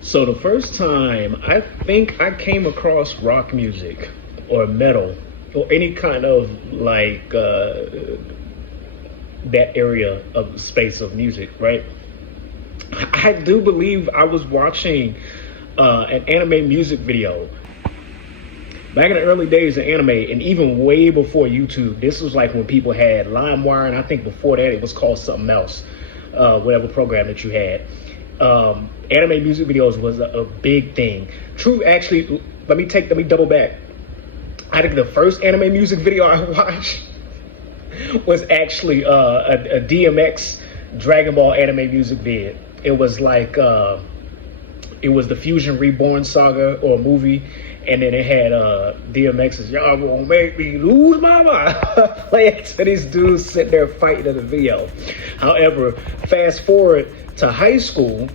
So the first time I think I came across rock music or metal or any kind of that area of the space of music, right? I do believe I was watching an anime music video back in the early days of anime, and even way before YouTube. This was like when people had LimeWire, and I think before that it was called something else, whatever program that you had. Anime music videos was a big thing. True, actually, let me double back. I think the first anime music video I watched was actually a DMX Dragon Ball anime music vid. It was like it was the Fusion Reborn saga or movie, and then it had DMX's "Y'all gonna make me lose my mind" playing to these dudes sitting there fighting in the video. However, fast forward to high school,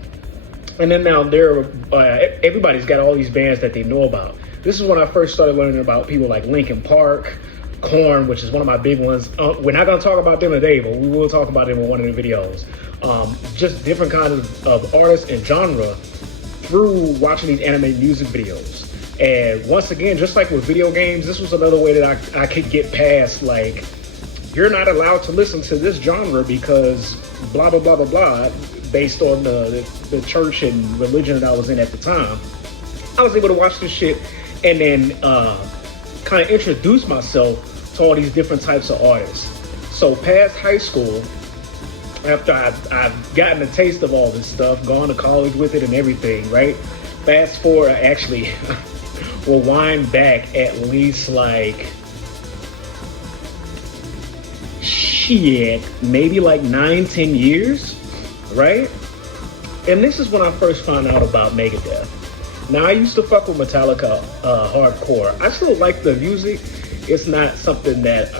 and then now everybody's got all these bands that they know about. This is when I first started learning about people like Linkin Park, Korn, which is one of my big ones. We're not going to talk about them today, but we will talk about them in one of the videos. Just different kinds of artists and genre through watching these anime music videos. And once again, just like with video games, this was another way that I could get past, like, you're not allowed to listen to this genre because blah, blah, blah, blah, blah, based on the church and religion that I was in at the time. I was able to watch this shit and then kind of introduce myself to all these different types of artists. So past high school, after I've gotten a taste of all this stuff, gone to college with it and everything, right? Fast forward, I actually will wind back at least like, maybe like 9-10 years, right? And this is when I first found out about Megadeth. Now, I used to fuck with Metallica hardcore. I still like the music. It's not something that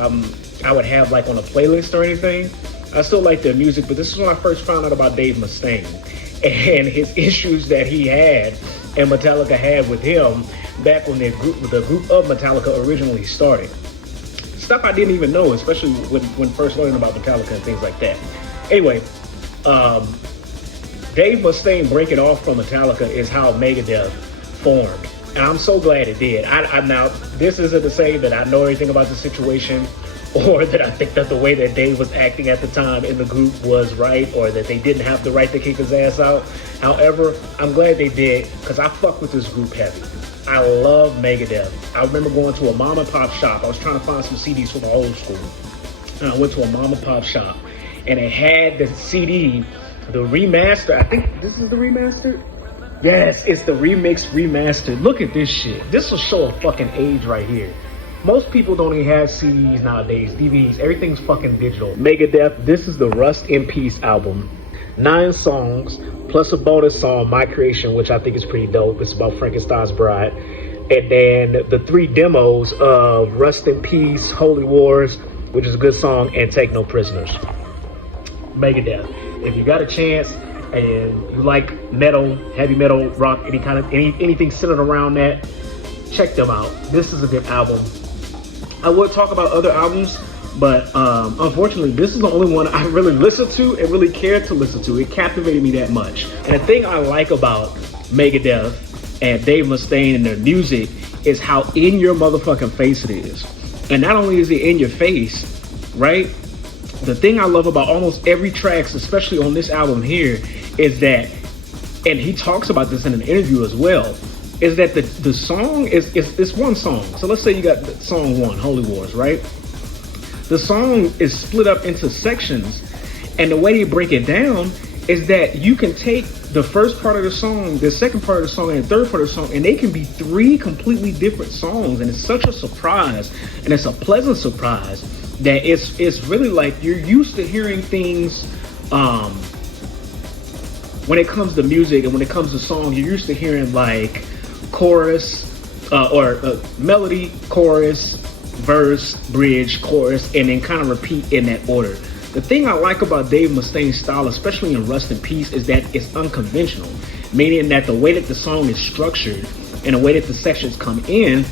I would have like on a playlist or anything. I still like their music, but this is when I first found out about Dave Mustaine and his issues that he had and Metallica had with him back when the group of Metallica originally started. Stuff I didn't even know, especially when first learning about Metallica and things like that. Anyway, Dave Mustaine breaking off from Metallica is how Megadeth formed. And I'm so glad it did. Now, this isn't to say that I know anything about the situation or that I think that the way that Dave was acting at the time in the group was right or that they didn't have the right to kick his ass out. However, I'm glad they did because I fuck with this group heavy. I love Megadeth. I remember going to a mom and pop shop. I was trying to find some CDs for my old school. And I went to a mom and pop shop and it had the CD, the remaster. I think this is the remastered. Yes, it's the remix remastered. Look at this shit. This will show a fucking age right here. Most people don't even have CDs nowadays, DVDs. Everything's fucking digital. Megadeth, this is the Rust in Peace album. 9 songs, plus a bonus song, My Creation, which I think is pretty dope. It's about Frankenstein's Bride. And then the 3 demos of Rust in Peace, Holy Wars, which is a good song, and Take No Prisoners. Megadeth. If you got a chance and you like metal, heavy metal, rock, anything centered around that, check them out. This is a good album. I would talk about other albums, but unfortunately, this is the only one I really listened to and really cared to listen to. It captivated me that much. And the thing I like about Megadeth and Dave Mustaine and their music is how in your motherfucking face it is. And not only is it in your face, right? The thing I love about almost every track, especially on this album here, is that, and he talks about this in an interview as well, is that the song is one song. So let's say you got song 1, Holy Wars, right? The song is split up into sections, and the way they break it down is that you can take the first part of the song, the second part of the song, and the third part of the song, and they can be 3 completely different songs, and it's such a surprise, and it's a pleasant surprise that it's really like you're used to hearing things when it comes to music and when it comes to songs, you're used to hearing like chorus or melody, chorus, verse, bridge, chorus, and then kind of repeat in that order. The thing I like about Dave Mustaine's style, especially in Rust in Peace, is that it's unconventional, meaning that the way that the song is structured and the way that the sections come in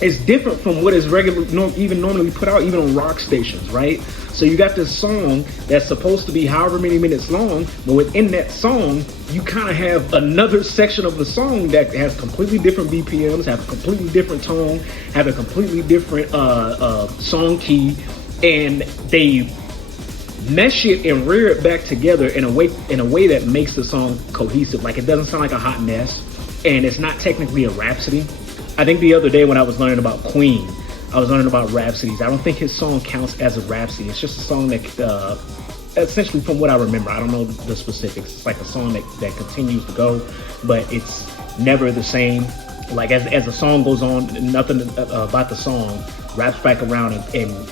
is different from what is normally put out even on rock stations, right? So you got this song that's supposed to be however many minutes long, but within that song, you kind of have another section of the song that has completely different BPMs, have a completely different tone, have a completely different song key, and they mesh it and rear it back together in a way that makes the song cohesive. Like, it doesn't sound like a hot mess, and it's not technically a rhapsody. I think the other day when I was learning about Queen, I was learning about rhapsodies. I don't think his song counts as a rhapsody. It's just a song that, essentially, from what I remember, I don't know the specifics. It's like a song that continues to go, but it's never the same. Like, as the song goes on, nothing about the song wraps back around and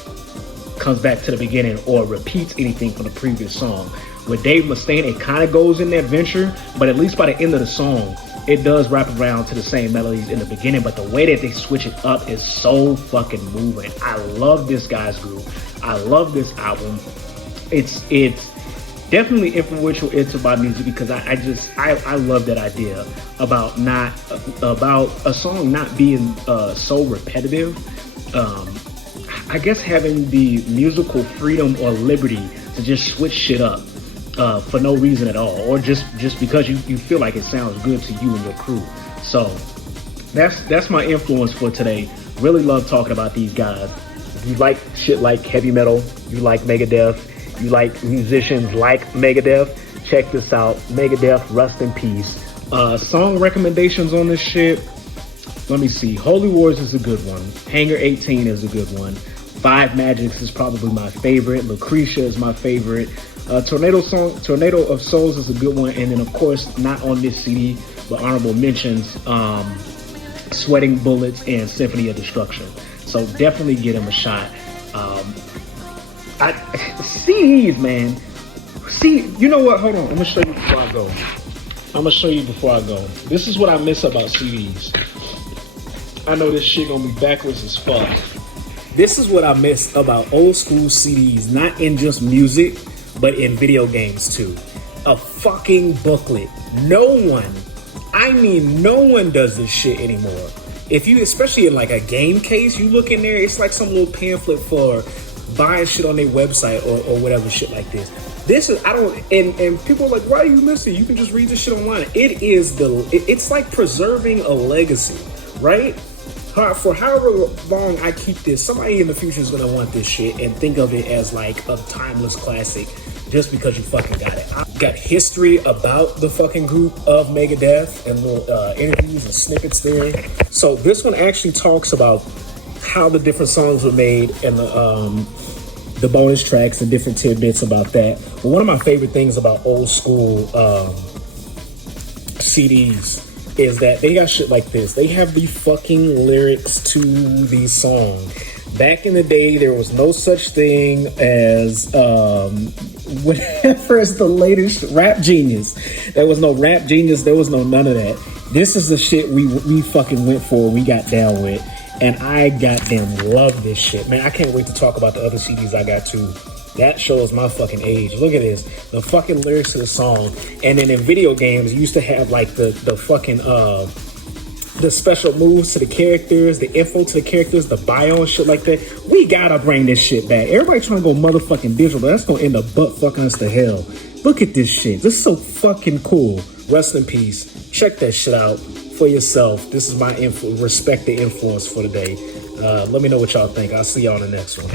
comes back to the beginning or repeats anything from the previous song. With Dave Mustaine, it kind of goes in that venture, but at least by the end of the song, it does wrap around to the same melodies in the beginning, but the way that they switch it up is so fucking moving. I love this guy's group. I love this album. It's definitely influential into my music because I love that idea about a song not being so repetitive. I guess having the musical freedom or liberty to just switch shit up for no reason at all, or just because you feel like it sounds good to you and your crew. So that's my influence for today. Really love talking about these guys. If you like shit like heavy metal, you like Megadeth, you like musicians like Megadeth, check this out. Megadeth, rest in peace. Song recommendations on this shit. Let me see. Holy Wars is a good one. Hangar 18 is a good one. Five Magics is probably my favorite. Lucretia is my favorite. Tornado of Souls is a good one. And then, of course, not on this CD, but honorable mentions, Sweating Bullets and Symphony of Destruction. So definitely give them a shot. CDs, man. See, you know what? Hold on. I'm going to show you before I go. This is what I miss about CDs. I know this shit gonna be backwards as fuck. This is what I miss about old school CDs, not in just music, but in video games too. A fucking booklet. No one does this shit anymore. If you, especially in like a game case, you look in there, it's like some little pamphlet for buying shit on their website or whatever shit like this. This is, and people are like, why are you listening? You can just read this shit online. It's like preserving a legacy, right? For however long I keep this, somebody in the future is going to want this shit and think of it as like a timeless classic just because you fucking got it. I got history about the fucking group of Megadeth and little interviews and snippets there. So this one actually talks about how the different songs were made and the bonus tracks and different tidbits about that. But one of my favorite things about old school CDs is that they got shit like this. They have the fucking lyrics to the song. Back in the day, there was no such thing as whatever is the latest Rap Genius. There was no Rap Genius. There was no none of that. This is the shit we fucking went for. We got down with. And I goddamn love this shit. Man, I can't wait to talk about the other CDs I got too. That shows my fucking age. Look at this. The fucking lyrics to the song. And then in video games, you used to have like the fucking the special moves to the characters, the info to the characters, the bio and shit like that. We gotta bring this shit back. Everybody trying to go motherfucking digital, but that's gonna end up butt fucking us to hell. Look at this shit. This is so fucking cool. Rest in peace. Check that shit out for yourself. This is my respect the influence for today. Let me know what y'all think. I'll see y'all in the next one.